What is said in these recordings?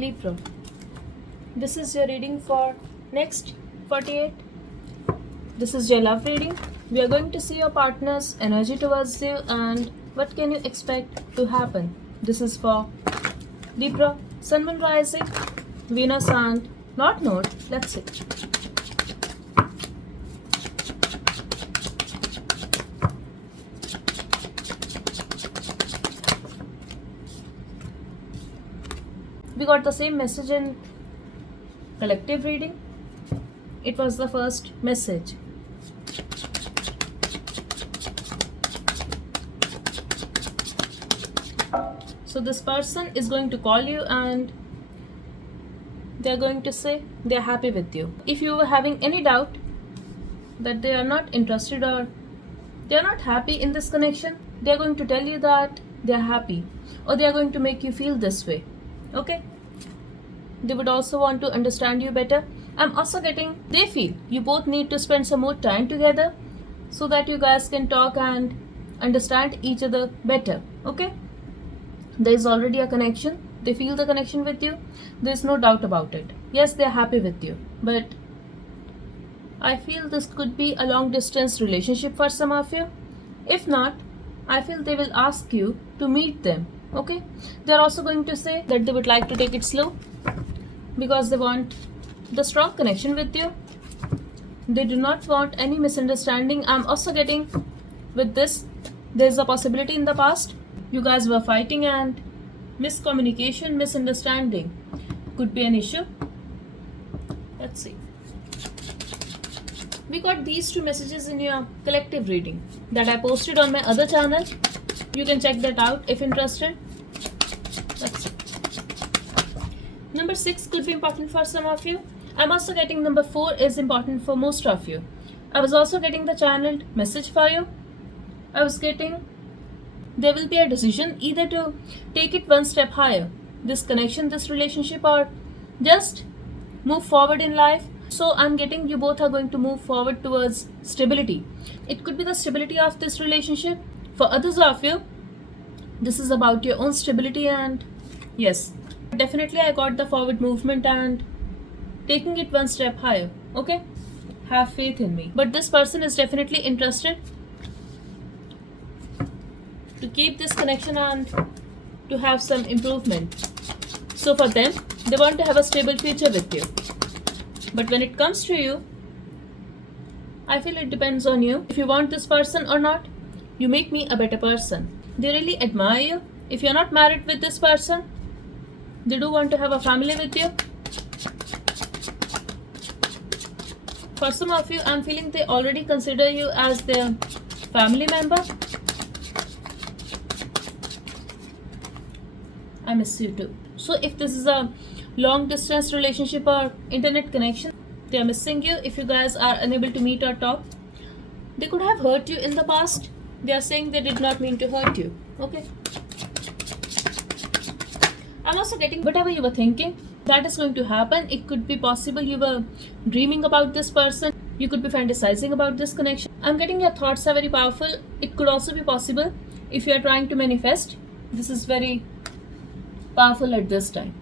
Libra. This is your reading for next 48. This is your love reading. We are going to see your partner's energy towards you and what can you expect to happen. This is for Libra, Sun, Moon, Rising, Venus and North Node. Let's see. We got the same message in collective reading. It was the first message. So this person is going to call you and they're going to say they're happy with you. If you were having any doubt that they are not interested or they're not happy in this connection, they're going to tell you that they're happy or they are going to make you feel this way. Okay? They would also want to understand you better. I'm also getting they feel you both need to spend some more time together so that you guys can talk and understand each other better. Okay? There is already a connection. They feel the connection with you. There's no doubt about it. Yes, they're happy with you. But I feel this could be a long distance relationship for some of you. If not, I feel they will ask you to meet them. Okay? They're also going to say that they would like to take it slow because they want the strong connection with you. They do not want any misunderstanding. I'm also getting with this, there's a possibility in the past you guys were fighting and miscommunication, misunderstanding could be an issue. Let's see. We got these two messages in your collective reading that I posted on my other channel. You can check that out if interested. Let's see. Number 6 could be important for some of you. I'm also getting number 4 is important for most of you. I was also getting the channeled message for you. I was getting there will be a decision either to take it one step higher, this connection, this relationship, or just move forward in life. So I'm getting you both are going to move forward towards stability. It could be the stability of this relationship. For others of you, this is about your own stability and yes, definitely I got the forward movement and taking it one step higher. Okay? Have faith in me. But this person is definitely interested to keep this connection and to have some improvement. So for them, they want to have a stable future with you. But when it comes to you, I feel it depends on you. If you want this person or not, you make me a better person. They really admire you. If you're not married with this person, they do want to have a family with you. For some of you, I'm feeling they already consider you as their family member. I miss you too. So if this is a long distance relationship or internet connection, they are missing you. If you guys are unable to meet or talk, they could have hurt you in the past. They are saying they did not mean to hurt you. Okay? I'm also getting whatever you were thinking, that is going to happen. It could be possible you were dreaming about this person. You could be fantasizing about this connection. I'm getting your thoughts are very powerful. It could also be possible if you are trying to manifest. This is very powerful at this time.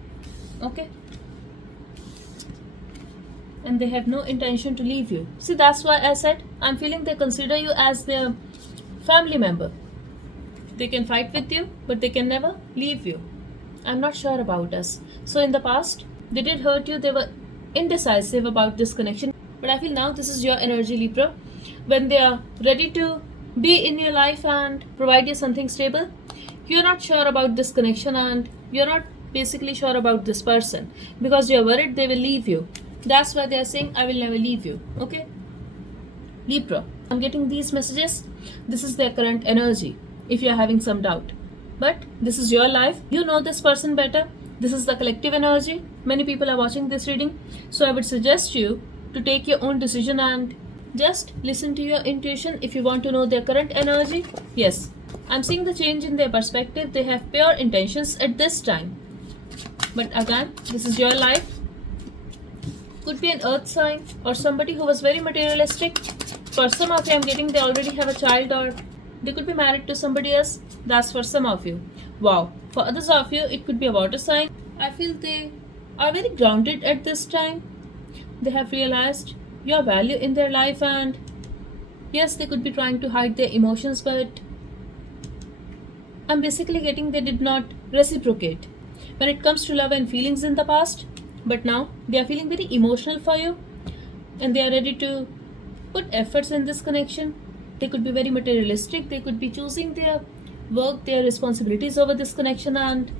Okay? And they have no intention to leave you. See, that's why I said I'm feeling they consider you as their family member. They can fight with you, but they can never leave you. I'm not sure about us. So in the past, they did hurt you. They were indecisive about this connection. But I feel now this is your energy, Libra. When they are ready to be in your life and provide you something stable, you're not sure about this connection and you're not basically sure about this person because you're worried they will leave you. That's why they are saying, I will never leave you. Okay? Libra, I'm getting these messages. This is their current energy if you're having some doubt. But this is your life. You know this person better. This is the collective energy. Many people are watching this reading. So I would suggest you to take your own decision and just listen to your intuition if you want to know their current energy. Yes, I'm seeing the change in their perspective. They have pure intentions at this time. But again, this is your life. Could be an earth sign or somebody who was very materialistic. For some of you, I'm getting they already have a child or they could be married to somebody else. That's for some of you. Wow. For others of you, it could be a water sign. I feel they are very grounded at this time. They have realized your value in their life, and yes, they could be trying to hide their emotions, but I'm basically getting they did not reciprocate when it comes to love and feelings in the past. But now they are feeling very emotional for you, and they are ready to put efforts in this connection. They could be very materialistic, they could be choosing their work, their responsibilities over this connection, and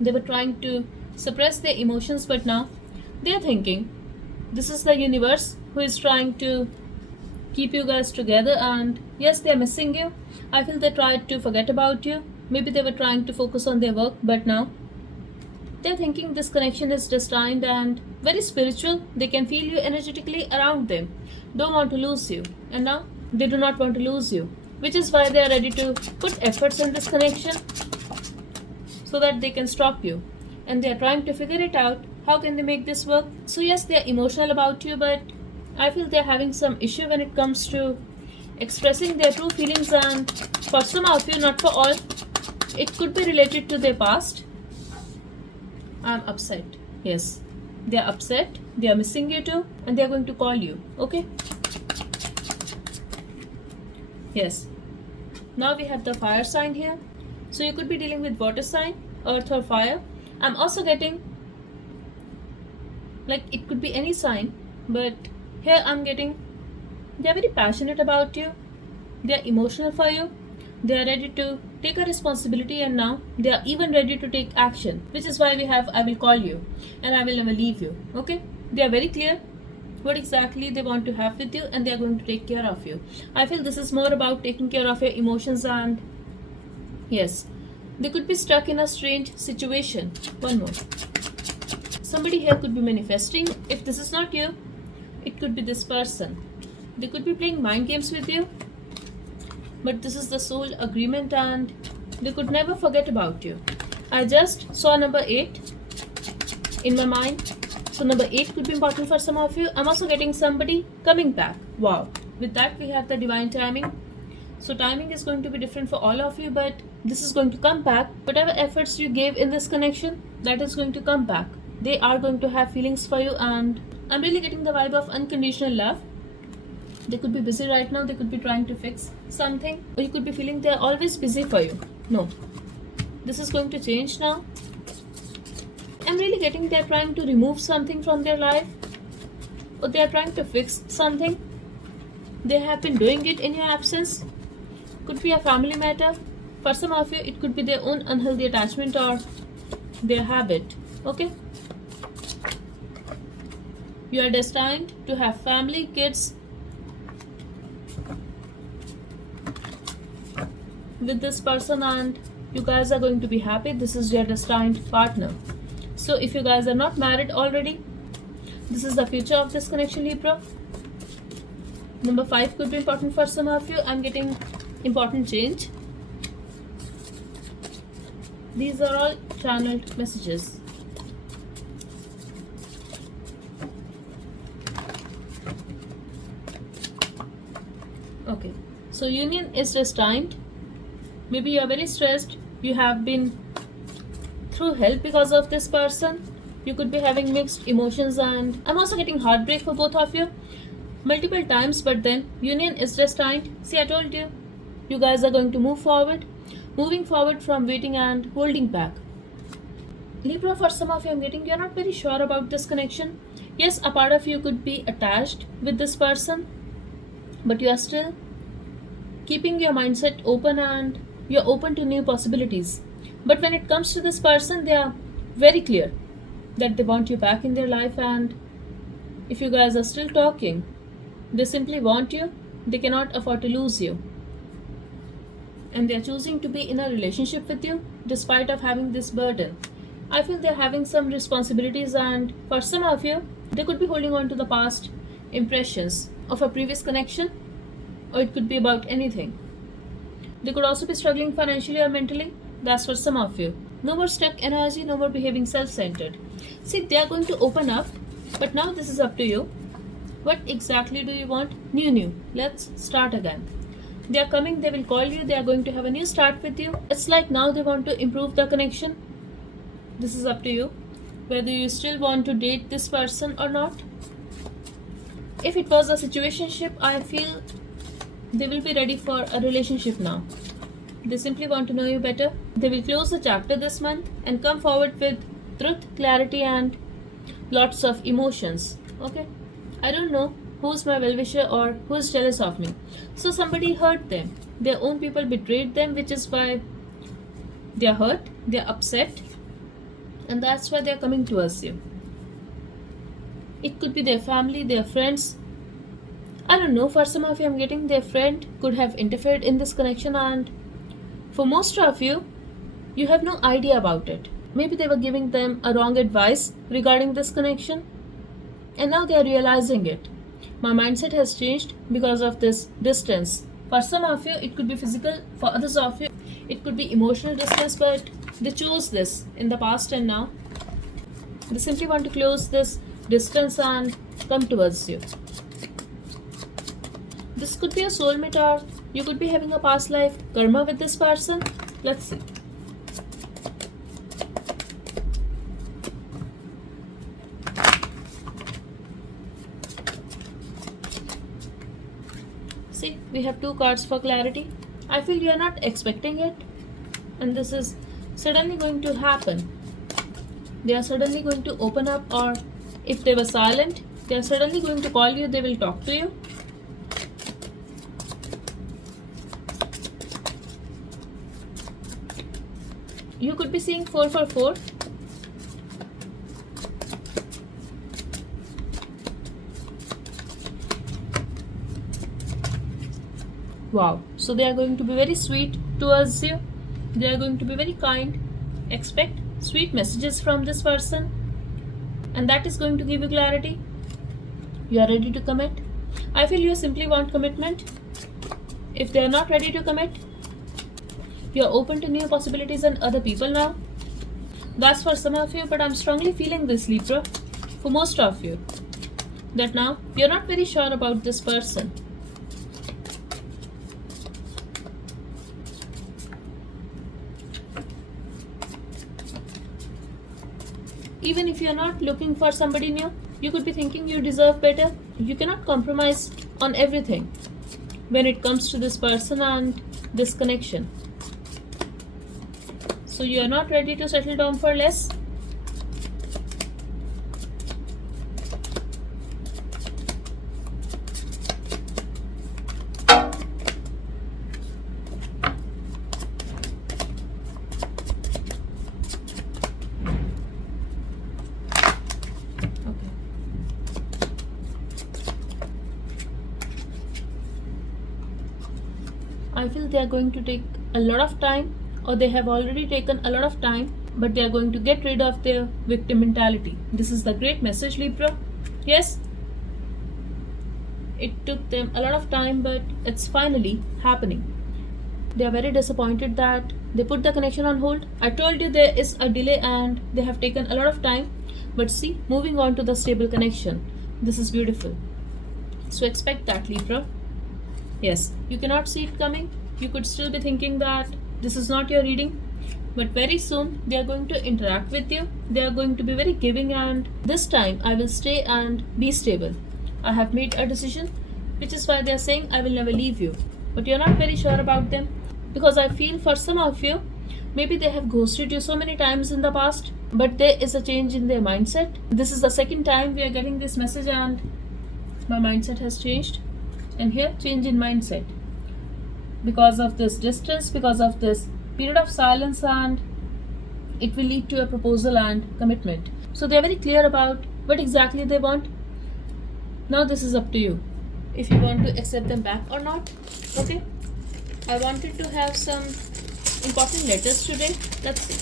they were trying to suppress their emotions. But now they are thinking this is the universe who is trying to keep you guys together, and yes, they are missing you. I feel they tried to forget about you. Maybe they were trying to focus on their work, but now they're thinking this connection is destined and very spiritual. They can feel you energetically around them, don't want to lose you, and now they do not want to lose you, which is why they are ready to put efforts in this connection so that they can stop you. And they are trying to figure it out. How can they make this work? So yes, they are emotional about you, but I feel they are having some issue when it comes to expressing their true feelings, and for some of you, not for all, it could be related to their past. I'm upset. Yes, they are upset. They are missing you too, and they are going to call you. Okay? Yes. Now we have the fire sign here. So you could be dealing with water sign, earth or fire. I'm also getting, like, it could be any sign, but here I'm getting they are very passionate about you. They are emotional for you. They are ready to take a responsibility, and now they are even ready to take action, which is why we have I will call you and I will never leave you. Okay? They are very clear what exactly they want to have with you, and they are going to take care of you. I feel this is more about taking care of your emotions, and yes, they could be stuck in a strange situation. One more. Somebody here could be manifesting. If this is not you, it could be this person. They could be playing mind games with you, but this is the soul agreement, and they could never forget about you. I just saw number 8 in my mind. So number 8 could be important for some of you. I'm also getting somebody coming back. Wow. With that, we have the divine timing. So timing is going to be different for all of you, but this is going to come back. Whatever efforts you gave in this connection, that is going to come back. They are going to have feelings for you, and I'm really getting the vibe of unconditional love. They could be busy right now. They could be trying to fix something, or you could be feeling they're always busy for you. No, this is going to change now. I'm really getting they're trying to remove something from their life, or they're trying to fix something. They have been doing it in your absence. Could be a family matter. For some of you, it could be their own unhealthy attachment or their habit. Okay? You are destined to have family, kids with this person, and you guys are going to be happy. This is your destined partner. So if you guys are not married already, this is the future of this connection, Libra. Number 5 could be important for some of you. I'm getting important change. These are all channeled messages. Okay, so union is destined. Maybe you are very stressed. You have been through hell because of this person. You could be having mixed emotions, and I'm also getting heartbreak for both of you multiple times, but then union is destined. See, I told you, you guys are going to move forward, moving forward from waiting and holding back. Libra, for some of you, I'm getting you're not very sure about this connection. Yes, a part of you could be attached with this person, but you are still keeping your mindset open, and you're open to new possibilities. But when it comes to this person, they are very clear that they want you back in their life, and if you guys are still talking, they simply want you. They cannot afford to lose you, and they are choosing to be in a relationship with you despite of having this burden. I feel they're having some responsibilities, and for some of you, they could be holding on to the past impressions of a previous connection, or it could be about anything. They could also be struggling financially or mentally. That's for some of you. No more stuck energy, no more behaving self-centered. See, they are going to open up, but now this is up to you. What exactly do you want? New. Let's start again. They are coming, they will call you, they are going to have a new start with you. It's like now they want to improve the connection. This is up to you. whether you still want to date this person or not. If it was a situationship, I feel they will be ready for a relationship now. They simply want to know you better. They will close the chapter this month and come forward with truth, clarity, and lots of emotions. Okay? I don't know who's my well-wisher or who's jealous of me. So somebody hurt them. Their own people betrayed them, which is why they're hurt, they're upset, and that's why they're coming towards you. It could be their family, their friends. I don't know, for some of you I'm getting their friend could have interfered in this connection, and for most of you, you have no idea about it. Maybe they were giving them a wrong advice regarding this connection, and now they are realizing it. My mindset has changed because of this distance. For some of you, it could be physical. For others of you, it could be emotional distance, but they chose this in the past, and now they simply want to close this distance and come towards you. This could be a soulmate, or you could be having a past life karma with this person. Let's see. See, we have two cards for clarity. I feel you are not expecting it, and this is suddenly going to happen. They are suddenly going to open up, or if they were silent, they are suddenly going to call you, they will talk to you. You could be seeing 4 for 4. Wow. So they are going to be very sweet towards you. They are going to be very kind. Expect sweet messages from this person. And that is going to give you clarity. You are ready to commit. I feel you simply want commitment. If they are not ready to commit, you are open to new possibilities and other people now. That's for some of you, but I'm strongly feeling this, Libra, for most of you, that now you're not very sure about this person. Even if you're not looking for somebody new, you could be thinking you deserve better. You cannot compromise on everything when it comes to this person and this connection. So you are not ready to settle down for less. I feel they are going to take a lot of time, or they have already taken a lot of time, but they are going to get rid of their victim mentality. This is the great message, Libra. Yes, it took them a lot of time, but it's finally happening. They are very disappointed that they put the connection on hold. I told you there is a delay and they have taken a lot of time, but see, moving on to the stable connection. This is beautiful. So expect that, Libra. Yes, you cannot see it coming. You could still be thinking that this is not your reading, but very soon they are going to interact with you. They are going to be very giving, and this time I will stay and be stable. I have made a decision, which is why they are saying I will never leave you. But you're not very sure about them, because I feel for some of you, maybe they have ghosted you so many times in the past, but there is a change in their mindset. This is the second time we are getting this message, and my mindset has changed. And here, change in mindset. Because of this distance, because of this period of silence, and it will lead to a proposal and commitment. So they are very clear about what exactly they want. Now this is up to you, if you want to accept them back or not. Okay, I wanted to have some important letters today. Let's see.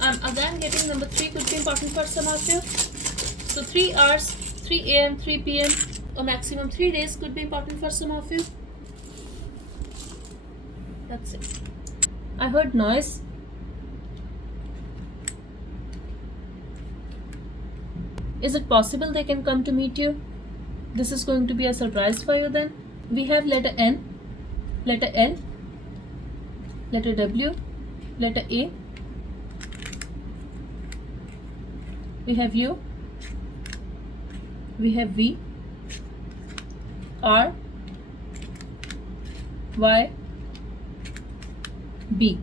I'm again getting number 3 could be important for some of you. So 3 hours, 3 a.m., 3 p.m. or maximum 3 days could be important for some of you. That's it. I heard noise. Is it possible they can come to meet you? This is going to be a surprise for you then. We have letter N, letter L, letter W, letter A, we have U, we have V, R, Y, B.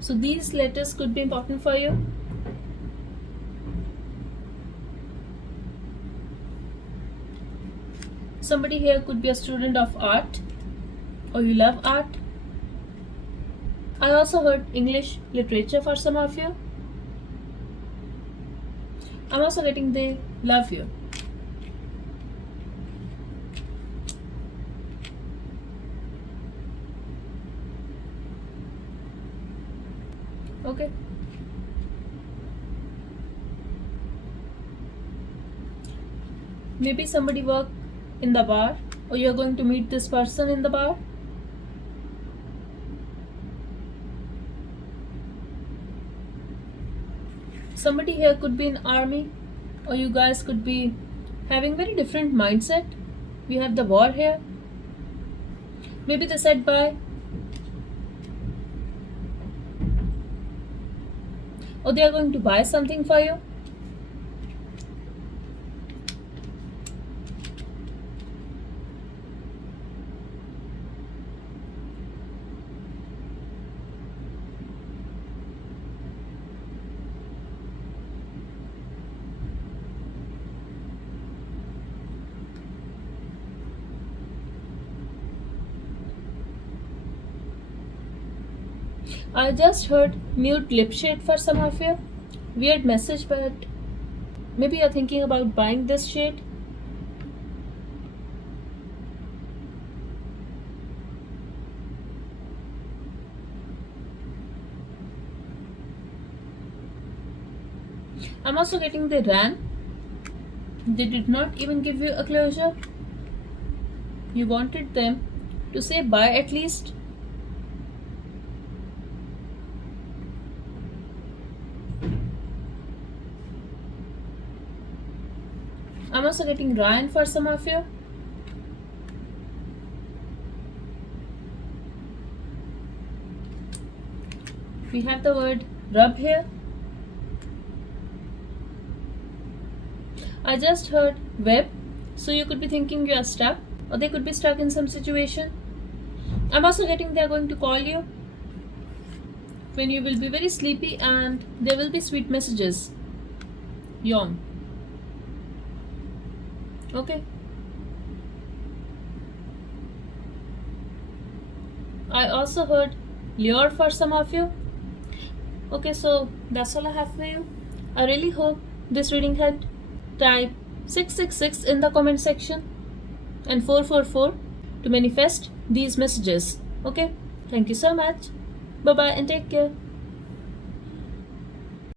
So these letters could be important for you. Somebody here could be a student of art, or you love art. I also heard English literature for some of you. I'm also getting they love you. Okay. Maybe somebody work in the bar, or you're going to meet this person in the bar. Somebody here could be in army, or you guys could be having very different mindset. We have the war here. Maybe they said bye, or they are going to buy something for you. I just heard mute lip shade for some of you. Weird message, but maybe you're thinking about buying this shade. I'm also getting they ran. They did not even give you a closure. You wanted them to say bye at least. I'm also getting Ryan for some of you. We have the word rub here. I just heard web, so you could be thinking you are stuck, or they could be stuck in some situation. I'm also getting they are going to call you when you will be very sleepy, and there will be sweet messages. Yawn. Okay. I also heard lure for some of you. Okay, so that's all I have for you. I really hope this reading helped. Type 666 in the comment section and 444 to manifest these messages. Okay, thank you so much. Bye bye and take care.